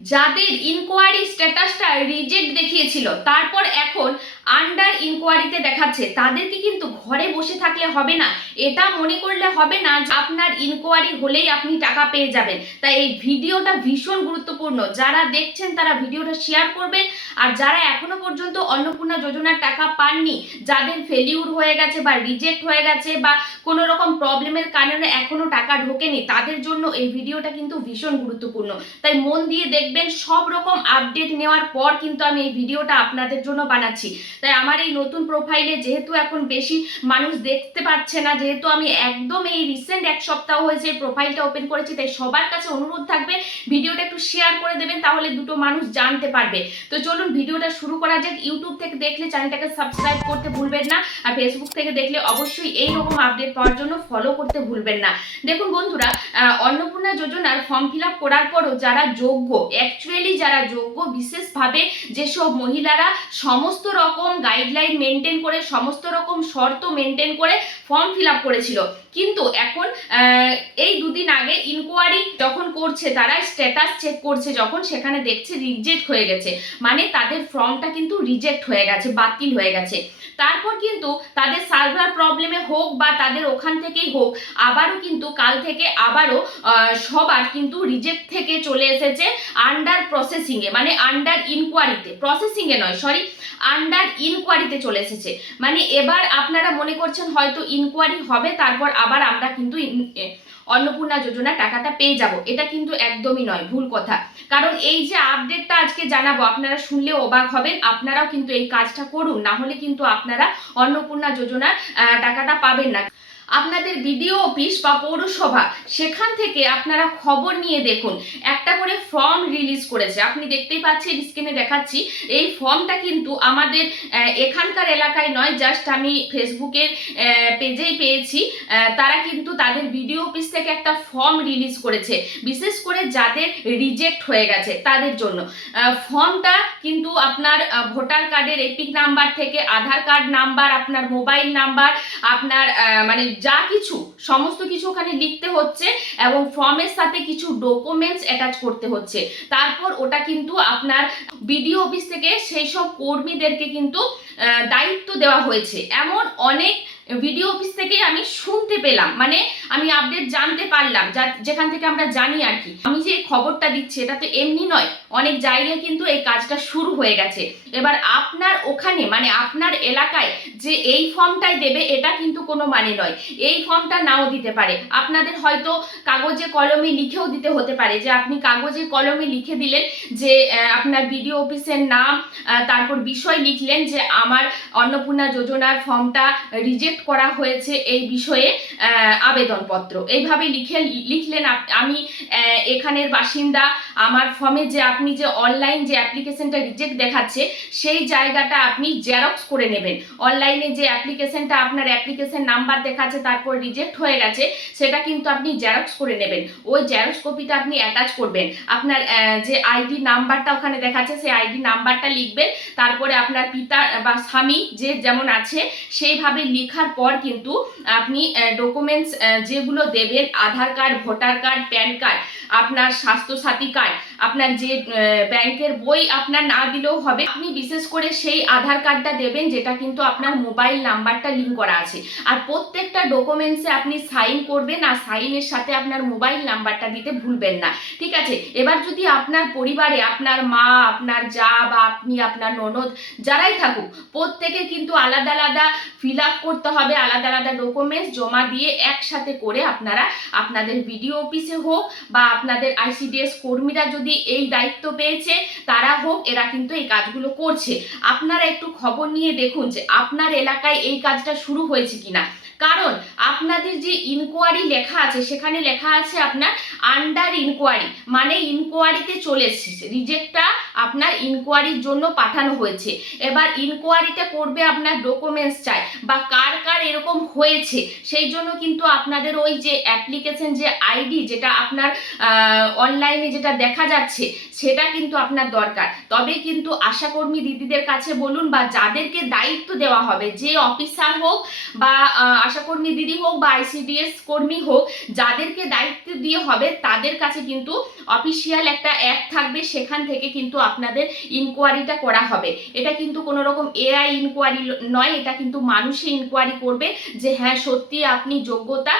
যাদের ইনকোয়ারি স্ট্যাটাসটা রিজেক্ট দেখিয়েছিল তারপর এখন আন্ডার ইনকোয়ারিতে দেখাচ্ছে, তাদেরকে কিন্তু ঘরে বসে থাকলে হবে না, এটা মনে করলে হবে না যে আপনার ইনকোয়ারি হলেই আপনি টাকা পেয়ে যাবেন। তাই এই ভিডিওটা ভীষণ গুরুত্বপূর্ণ, যারা দেখছেন তারা ভিডিওটা শেয়ার করবেন। আর যারা এখনো পর্যন্ত অন্নপূর্ণা যোজনার টাকা পাননি, যাদের ফেলিউর হয়ে গেছে বা রিজেক্ট হয়ে গেছে বা কোনো রকম প্রবলেমের কারণে এখনো টাকা ঢোকেনি, তাদের জন্য এই ভিডিওটা কিন্তু ভীষণ গুরুত্বপূর্ণ। তাই মন দিয়ে দেখবেন, সব রকম আপডেট নেওয়ার পর কিন্তু আমি এই ভিডিওটা আপনাদের জন্য বানাচ্ছি। তাই আমার এই নতুন প্রোফাইলে যেহেতু এখন বেশি মানুষ দেখতে পাচ্ছে না, যেহেতু আমি একদম এই রিসেন্ট এক সপ্তাহ হয়েছে প্রোফাইলটা ওপেন করেছি, তাই সবার কাছে অনুরোধ থাকবে ভিডিওটা একটু শেয়ার করে দেবেন, তাহলে দুটো মানুষ জানতে পারবে। তো চলুন ভিডিওটা শুরু করা যাক। ইউটিউব থেকে দেখলে চ্যানেলটাকে সাবস্ক্রাইব করতে ভুলবেন না, আর ফেসবুক থেকে দেখলে অবশ্যই এইরকম আপডেট পাওয়ার জন্য ফলো করতে ভুলবেন না। দেখুন বন্ধুরা, অন্নপূর্ণা যোজনার ফর্ম ফিল আপ করার পরও যারা যোগ্য, অ্যাকচুয়ালি যারা যোগ্য, বিশেষভাবে যেসব মহিলারা সমস্ত রকম গাইডলাইন মেনটেন করে, সমস্ত রকম শর্ত মেনটেন করে ফর্ম ফিল আপ করেছিল, কিন্তু এখন এই দুদিন আগে ইনকোয়ারি যখন করছে, তারা স্ট্যাটাস চেক করছে যখন, সেখানে দেখছে রিজেক্ট হয়ে গেছে, মানে তাদের ফর্মটা কিন্তু রিজেক্ট হয়ে গেছে, বাতিল হয়ে গেছে। তারপর কিন্তু তাদের সার্ভার প্রবলেমে হোক বা তাদের ওখান থেকেই হোক, আবারও কিন্তু কাল থেকে আবারও সবার কিন্তু রিজেক্ট থেকে চলে এসেছে আন্ডার প্রসেসিংয়ে, মানে আন্ডার ইনকোয়ারিতে, প্রসেসিংয়ে নয় সরি, আন্ডার ইনকোয়ারিতে চলে এসেছে। মানে এবার আপনারা মনে করছেন হয়তো ইনকোয়ারি হবে, তারপর আবার আমরা কিন্তু অন্নপূর্ণা যোজনা টাকাটা পেয়ে যাব, এটা কিন্তু একদমই নয়, ভুল কথা। কারণ এই যে আপডেটটা আজকে জানাবো, আপনারা শুনলে অবাক হবেন, আপনারাও কিন্তু এই কাজটা করুন, না হলে কিন্তু আপনারা অন্নপূর্ণা যোজনার টাকাটা পাবেন না। আপনাদের বিডিও অফিস বা পৌরসভা, সেখান থেকে আপনারা খবর নিয়ে দেখুন, একটা করে ফর্ম রিলিজ করেছে, আপনি দেখতেই পাচ্ছেন, স্ক্রিনে দেখাচ্ছি। এই ফর্মটা কিন্তু আমাদের এখানকার এলাকায় নয়, জাস্ট আমি ফেসবুকের পেজেই পেয়েছি। তারা কিন্তু তাদের বিডিও অফিস থেকে একটা ফর্ম রিলিজ করেছে, বিশেষ করে যাদের রিজেক্ট হয়ে গেছে তাদের জন্য। ফর্মটা কিন্তু আপনার ভোটার কার্ডের এপিক নাম্বার থেকে আধার কার্ড নাম্বার, আপনার মোবাইল নাম্বার, আপনার মানে যা কিছু সমস্ত কিছু ওখানে লিখতে হচ্ছে, এবং ফর্মের সাথে কিছু ডকুমেন্টস অ্যাটাচ করতে হচ্ছে। তারপর ওটা কিন্তু আপনার বিডিও অফিস থেকে সেই সব কর্মীদেরকে কিন্তু দায়িত্ব দেওয়া হয়েছে। এমন অনেক ভিডিও অফিস থেকে আমি শুনতে পেলাম, মানে আমি আপডেট জানতে পারলাম, যেখান থেকে আমরা জানি আর কি। আমি যে খবরটা দিচ্ছি এটা তো এমনি নয়, অনেক জায়গায় কিন্তু এই কাজটা শুরু হয়ে গেছে। এবার আপনার ওখানে, মানে আপনার এলাকায় যে এই ফর্মটাই দেবে এটা কিন্তু কোনো মানে নয়, এই ফর্মটা নাও দিতে পারে। আপনাদের হয়তো কাগজে কলমে লিখেও দিতে হতে পারে, যে আপনি কাগজে কলমে লিখে দিলেন যে আপনার বিডিও অফিসের নাম, তারপর বিষয় লিখলেন যে আমার অন্নপূর্ণা যোজনার ফর্মটা রিজেক্ট করা হয়েছে এই বিষয়ে আবেদনপত্র, এইভাবে লিখলেন আমি এখানের বাসিন্দা, আমার ফর্মে যে আপনি যে অনলাইন যে অ্যাপ্লিকেশনটা রিজেক্ট দেখাচ্ছে সেই জায়গাটা আপনি জেরক্স করে নেবেন। অনলাইনে যে অ্যাপ্লিকেশনটা আপনার অ্যাপ্লিকেশন নাম্বার দেখাচ্ছে তারপর রিজেক্ট হয়ে গেছে, সেটা কিন্তু আপনি জেরক্স করে নেবেন। ওই জেরক্স কপিটা আপনি অ্যাটাচ করবেন, আপনার যে আইডি নাম্বারটা ওখানে দেখাচ্ছে সেই আইডি নাম্বারটা লিখবেন, তারপরে আপনার পিতা বা স্বামী যে যেমন আছে সেইভাবে লেখার পর কিন্তু আপনি ডকুমেন্টস যেগুলো দেবেন, Aadhaar card, voter card, PAN card, আপনার স্বাস্থ্যসাথী কার্ড, আপনার যে ব্যাংকের বই আপনার না দিলেও হবে, আপনি বিশেষ করে সেই আধার কার্ডটা দেবেন যেটা কিন্তু আপনার মোবাইল নাম্বারটা লিঙ্ক করা আছে। আর প্রত্যেকটা ডকুমেন্টসে আপনি সাইন করবেন, আর সাইনের সাথে আপনার মোবাইল নাম্বারটা দিতে ভুলবেন না, ঠিক আছে? এবার যদি আপনার পরিবারে আপনার মা, আপনার যা বা আপনি, আপনার ননদ যারাই থাকুক, প্রত্যেকে কিন্তু আলাদা আলাদা ফিল আপ করতে হবে, আলাদা আলাদা ডকুমেন্টস জমা দিয়ে একসাথে করে আপনারা আপনাদের বিডিও অফিসে হোক বা আপনাদের আইসিডিএস কর্মীরা যদি এই দায়িত্ব পেয়েছে তারা হোক, এরা কিন্তু এই কাজগুলো করছে। আপনারা একটু খবর নিয়ে দেখুন যে আপনার এলাকায় এই কাজটা শুরু হয়েছে কিনা। কারণ আপনাদের যে ইনকোয়ারি লেখা আছে সেখানে লেখা আছে আপনার আন্ডার ইনকোয়ারি, মানে ইনকোয়ারিতে চলে এসেছে, রিজেক্টটা আপনার ইনকোয়ারির জন্য পাঠানো হয়েছে। এবার ইনকোয়ারিটা করবে, আপনার ডকুমেন্টস চাই বা কার কার এরকম হয়েছে, সেই জন্য কিন্তু আপনাদের ওই যে অ্যাপ্লিকেশন যে আইডি যেটা আপনার অনলাইনে যেটা দেখা যাচ্ছে সেটা কিন্তু আপনার দরকার। তবে কিন্তু আশাকর্মী দিদিদের কাছে বলুন, বা যাদেরকে দায়িত্ব দেওয়া হবে, যে অফিসার হোক বা আশাকর্মী দিদি হোক বা আইসিডিএস কর্মী হোক, যাদেরকে দায়িত্ব দিয়ে হবে তাদের কাছে কিন্তু অফিসিয়াল একটা অ্যাপ থাকবে, সেখান থেকে কিন্তু আপনাদের ইনকোয়ারিটা করা হবে। এটা কিন্তু কোনো রকম এআই ইনকোয়ারি নয়, এটা কিন্তু মানুষই ইনকোয়ারি করবে যে হ্যাঁ সত্যি আপনি যোগ্যতা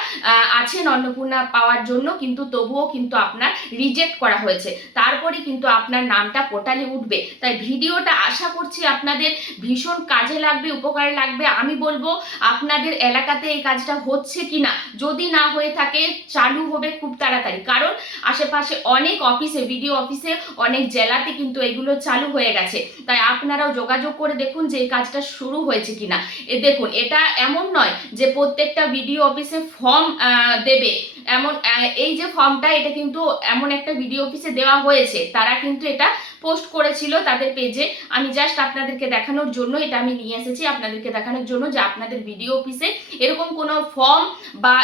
আছেন অন্নপূর্ণা পাওয়ার জন্য, কিন্তু তবুও কিন্তু আপনার রিজেক্ট করা হয়েছে, তারপরে কিন্তু আপনার নামটা পোর্টালে উঠবে। তাই ভিডিওটা আশা করছি আপনাদের ভীষণ কাজে লাগবে, উপকারে লাগবে। আমি বলবো আপনাদের এলাকাতে এই কাজটা হচ্ছে কিনা, যদি না হয়ে থাকে চালু হবে খুব তাড়াতাড়ি, কারণ আশেপাশে অনেক অফিসে, বিডিও অফিসে, অনেক জেলাতে কিন্তু এগুলো চালু হয়ে গেছে। তাই আপনারাও যোগাযোগ করে দেখুন যে এই কাজটা শুরু হয়েছে কিনা। দেখুন, এটা এমন নয় যে প্রত্যেকটা বিডিও অফিসে ফর্ম দেবে, এমন এই যে ফর্মটা, এটা কিন্তু এমন একটা বিডিও অফিসে দেওয়া হয়েছে, তারা কিন্তু এটা পোস্ট করেছিল তাদের পেজে। আমি জাস্ট আপনাদেরকে দেখানোর জন্য এটা আমি নিয়ে এসেছি, আপনাদেরকে দেখানোর জন্য যে আপনাদের বিডিও অফিসে এরকম কোনো ফর্ম বা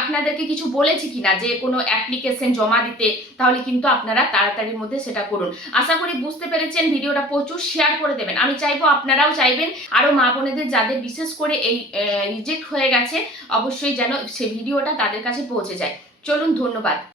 আপনাদেরকে কিছু বলেছি কিনা যে কোনো অ্যাপ্লিকেশন জমা দিতে, তাহলে কিন্তু আপনারা তাড়াতাড়ির মধ্যে সেটা করুন। আশা করি বুঝতে পেরেছেন, ভিডিওটা প্রচুর শেয়ার করে দেবেন। আমি চাইবো আপনারাও চাইবেন আরও মা বোনেদের যাদের বিশেষ করে এই রিজেক্ট হয়ে গেছে, অবশ্যই যেন সে ভিডিওটা তাদের কাছে পৌঁছে যায়। চলুন, ধন্যবাদ।